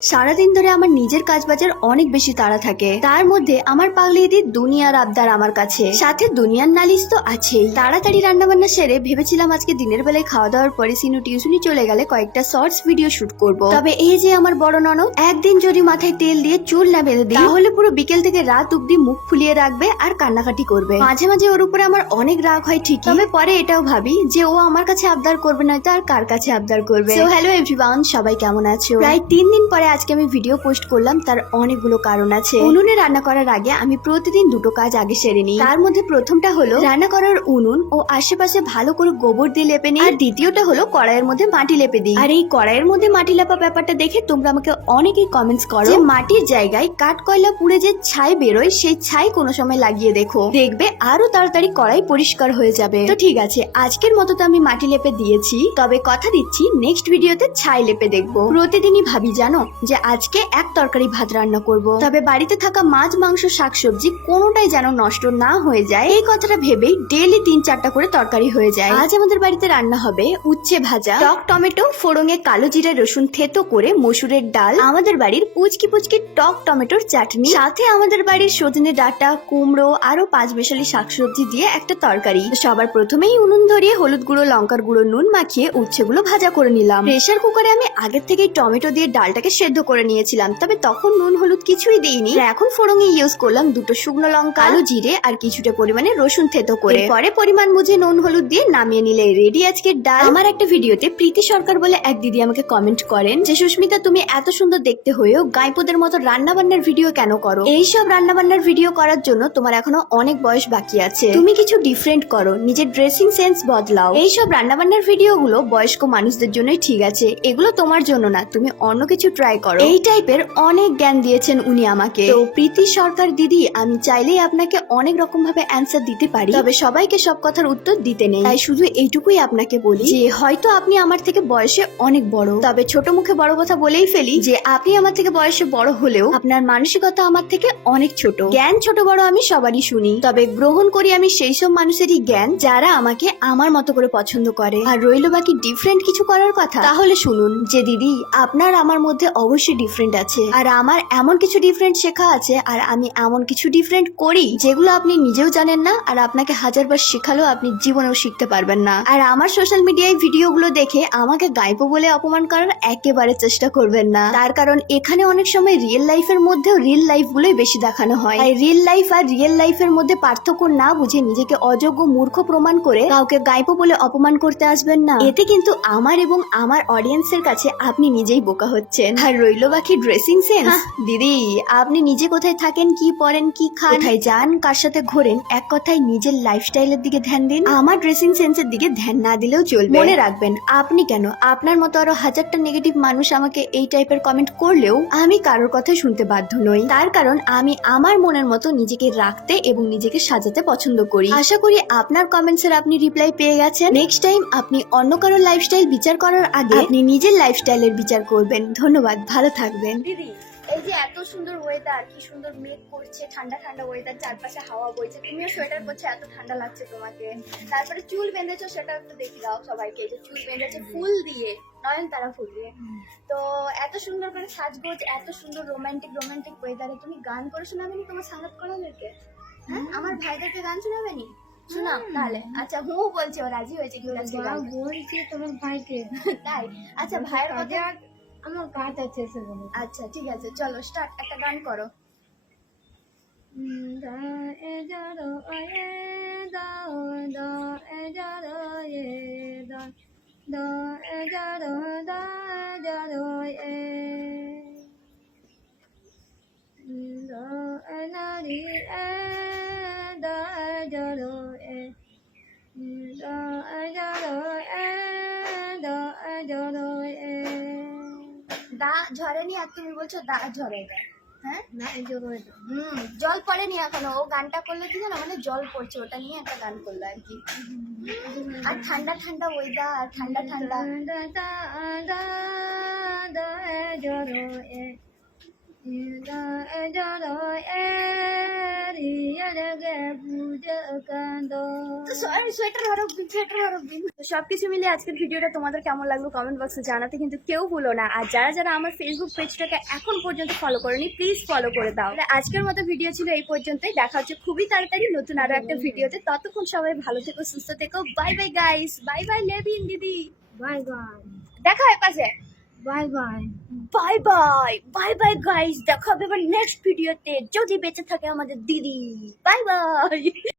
সারাদিন ধরে আমার নিজের কাজ বাজার অনেক বেশি তাড়া থাকে। তার মধ্যে আমার পাগলিদির দুনিয়ার আবদার আমার কাছে। সাথে দুনিয়ার নালিশ তো আছেই। তাড়াতাড়ি রান্না বান্না সেরে ভেবেছিলাম আজকে দিনের বেলায় খাওয়া দাওয়ার পরে সিনু টিউশনি চলে গেলে কয়েকটা শর্টস ভিডিও শুট করব। তবে এই যে আমার বড় ননদ, একদিন যদি মাথায় তেল দিয়ে চুল না বেঁধে দিই, তাহলে পুরো বিকেল থেকে রাত অব্দি মুখ ফুলিয়ে রাখবে আর কান্নাকাটি করবে। মাঝে মাঝে ওর উপরে আমার অনেক রাগ হয় ঠিক তবে পরে এটাও ভাবি যে ও আমার কাছে আবদার করবে নয়তো আর কার কাছে আবদার করবে। তো হ্যালো এভরিওয়ান সবাই কেমন আছো? প্রায় তিন দিন পরে আজকে আমি ভিডিও পোস্ট করলাম, তার অনেকগুলো কারণ আছে। উনুনে রান্না করার আগে আমি প্রতিদিন দুটো কাজ আগে সেরে নিই। তার মধ্যে প্রথমটা হলো, রান্না করার উনুন ও আশেপাশে ভালো করে গোবর দিয়ে লেপে নিই। আর দ্বিতীয়টা হলো, কড়াইয়ের মধ্যে মাটি লেপে দিই। আর এই কড়াইয়ের মধ্যে মাটি লেপা ব্যাপারটা দেখে তোমরা আমাকে অনেকেই কমেন্টস করো। মাটির জায়গায় কাঠ কয়লা পুড়ে যে ছাই বেরোয়, সেই ছাই কোনো সময় লাগিয়ে দেখো। দেখবে আরও তাড়াতাড়ি কড়াই পরিষ্কার হয়ে যাবে। তো ঠিক আছে, আজকের মতো তো আমি মাটি লেপে দিয়েছি। তবে কথা দিচ্ছি নেক্সট ভিডিওতে ছাই লেপে দেখব। প্রতিদিনই ভাবি, জানো? যে আজকে এক তরকারি ভাত রান্না করব। তবে বাড়িতে থাকা মাছ, মাংস, শাকসবজি কোনোটাই যেন নষ্ট না হয়ে যায়। এই কথাটা ভেবেই ডেলি তিন চারটা করে তরকারি হয়ে যায়। আজ আমাদের বাড়িতে রান্না হবে উচ্ছে ভাজা। টক টমেটো ফোড়ঙে কালো জিরা, রসুন থেতো করে মসুরের ডাল। আমাদের বাড়ির পুচকি পুচকি টক টমেটোর চাটনি। সাথে আমাদের বাড়ির সজনে ডাটা, কুমড়ো আরও পাঁচ মেশালি শাকসবজি দিয়ে একটা তরকারি। সবার প্রথমেই উনুন ধরিয়ে হলুদ গুঁড়ো, লঙ্কার গুঁড়ো, নুন মাখিয়ে উচ্ছেগুলো ভাজা করে নিলাম। প্রেসার কুকারে আমি আগের থেকেই টমেটো দিয়ে ডালটাকে করে নিয়েছিলাম। তবে তখন নুন হলুদ কিছুই দিইনি। এখন ফোড়ঙে ইউজ করলাম দুটো শুকনো লঙ্কা আলু জিরে আর কিছুটা পরিমাণে রসুন থেতো করে। পরে পরিমাণ বুঝে নুন হলুদ দিয়ে নামিয়ে নিলে রেডি আজকের ডাল। আমার একটা ভিডিওতে প্রীতি সরকার বলে এক দিদি আমাকে কমেন্ট করেন যে সুস্মিতা তুমি এত সুন্দর দেখতে হয়েও গাইপোদের মতো রান্না বান্নার ভিডিও কেন করো? এইসব রান্না বান্নার ভিডিও করার জন্য তোমার এখনও অনেক বয়স বাকি আছে। তুমি কিছু ডিফারেন্ট করো নিজের ড্রেসিং সেন্স বদলাও। এইসব রান্না বান্নার ভিডিও গুলো বয়স্ক মানুষদের জন্যই ঠিক আছে। এগুলো তোমার জন্য না তুমি অন্য কিছু ট্রাই করো। এই টাইপের অনেক জ্ঞান দিয়েছেন উনি আমাকে। তো প্রীতি সরকার দিদি আমি চাইলেই আপনাকে অনেক রকম ভাবে অ্যান্সার দিতে পারি। তবে সবাইকে সব কথার উত্তর দিতে নেই। তাই শুধু এইটুকুই আপনাকে বলি যে হয়তো আপনি আমার থেকে বয়সে অনেক বড়। তবে ছোট মুখে বড় কথা বলেই ফেলি যে আপনি আমার থেকে বয়সে বড় হলেও আপনার মানসিকতা আমার থেকে অনেক ছোট। জ্ঞান ছোট বড় আমি সবারই শুনি। তবে গ্রহণ করি আমি সেই সব মানুষেরই জ্ঞান যারা আমাকে আমার মতো করে পছন্দ করে। আর রইল বাকি ডিফারেন্ট কিছু করার কথা। তাহলে শুনুন যে দিদি আপনার আমার মধ্যে অবশ্যই ডিফারেন্ট আছে। আর আমার এমন কিছু ডিফারেন্ট শেখা আছে আর আমি এমন কিছু ডিফারেন্ট করি যেগুলো আপনি নিজেও জানেন না আর আপনাকে হাজারবার শেখালেও আপনি জীবনেও শিখতে পারবেন না। আর আমার সোশ্যাল মিডিয়ায় ভিডিওগুলো দেখে আমাকে গাইবো বলে অপমান করার একেবারে চেষ্টা করবেন না। তার কারণ এখানে অনেক সময় রিয়েল লাইফের মধ্যেও রিয়েল লাইফ গুলোই বেশি দেখানো হয়। তাই রিয়েল লাইফ আর রিয়েল লাইফের মধ্যে পার্থক্য না বুঝে নিজেকে অযোগ্য মূর্খ প্রমাণ করে কাউকে গাইবো বলে অপমান করতে আসবেন না। এতে কিন্তু আমার এবং আমার অডিয়েন্সের কাছে আপনি নিজেই বোকা হচ্ছেন। আর রইল বাকি ড্রেসিং সেন্স দিদি আপনি নিজে কোথায় থাকেন কি পরেন কি খান? কোথায় যান কার সাথে ঘোরেন এক কথায় নিজের লাইফস্টাইলের দিকে ধ্যান দিন। আমার ড্রেসিং সেন্সের দিকে ধ্যান না দিলেও চলবে। মনে রাখবেন আপনি কেন? আপনার মতো আরও হাজারটা নেগেটিভ মানুষ আমাকে এই টাইপের কমেন্ট করলেও আমি কারোর কথা শুনতে বাধ্য নই। তার কারণ আমি আমার মনের মতো নিজেকে রাখতে এবং নিজেকে সাজাতে পছন্দ করি। আশা করি আপনার কমেন্টস এর আপনি রিপ্লাই পেয়ে গেছেন। নেক্সট টাইম আপনি অন্য কারোর লাইফস্টাইল বিচার করার আগে আপনি নিজের লাইফস্টাইলের বিচার করবেন। ধন্যবাদ। ভালো থাকবেন। দিদি এই যে এত সুন্দর ওয়েদার কি সুন্দর মেঘ করছে ঠান্ডা ঠান্ডা ওয়েদার চারপাশে হাওয়া বইছে তুমিও সোয়েটার পরছো এত ঠান্ডা লাগছে তোমাকে। তারপরে চুল বেঁধেছো সেটা একটু দেখি দাও সবাইকে এই যে চুল বেঁধেছে ফুল দিয়ে নয়নতারা ফুল দিয়ে। তো এত সুন্দর করে সাজগোজ এত সুন্দর রোমান্টিক রোমান্টিক ওয়েদারে তুমি গান করে শোনাবে নি তোমার সাঙ্গাত করাদেরকে হ্যাঁ আমার ভাইদেরকে গান শোনাবে নি শোনাও তাহলে। আচ্ছা হু বলছে ও রাজি হয়েছে কিন্তু আজকে গান। বলছি তোমার ভাইকে। তাই? আচ্ছা ভাইয়ের কথা আমার কাজ আছে সে আচ্ছা ঠিক আছে চলো স্টার্ট একটা গান করো। দা এ জারো এ দাও দা এ জারো এ দা দা এ জারো দা জারো এ দা এ নারি এ দা জারো এ দা জারো এ দা জারো এ দা ঝরেনি আর তুমি বলছো দা ঝরে যায় হ্যাঁ? হুম জল পড়েনি এখনও। ও গানটা করলে কি জানো? মানে জল পড়ছে ওটা নিয়ে একটা গান করল আর কি। আর ঠান্ডা ঠান্ডা ওয়েদার ঠান্ডা ঠান্ডা। সবকিছু মিলে আজকের ভিডিওটা তোমাদের কেমন লাগল কমেন্ট বক্সে জানাতে কিন্তু কেউ ভুলো না। আর যারা যারা আমার ফেসবুক পেজটাকে এখন পর্যন্ত ফলো করনি প্লিজ ফলো করে দাও। তাহলে আজকের মতো ভিডিও ছিল এই পর্যন্তই। দেখা হচ্ছে খুবই তাড়াতাড়ি নতুন আরও একটা ভিডিওতে। ততক্ষণ সবাই ভালো থেকো সুস্থ থেকো। Bye bye guys bye bye Levin দিদি। Bye bye দেখা হয় পাশে। Bye bye. Bye bye bye bye guys দেখা হবে এবার নেক্সট ভিডিওতে যদি বেঁচে থাকে আমাদের দিদি বাই বাই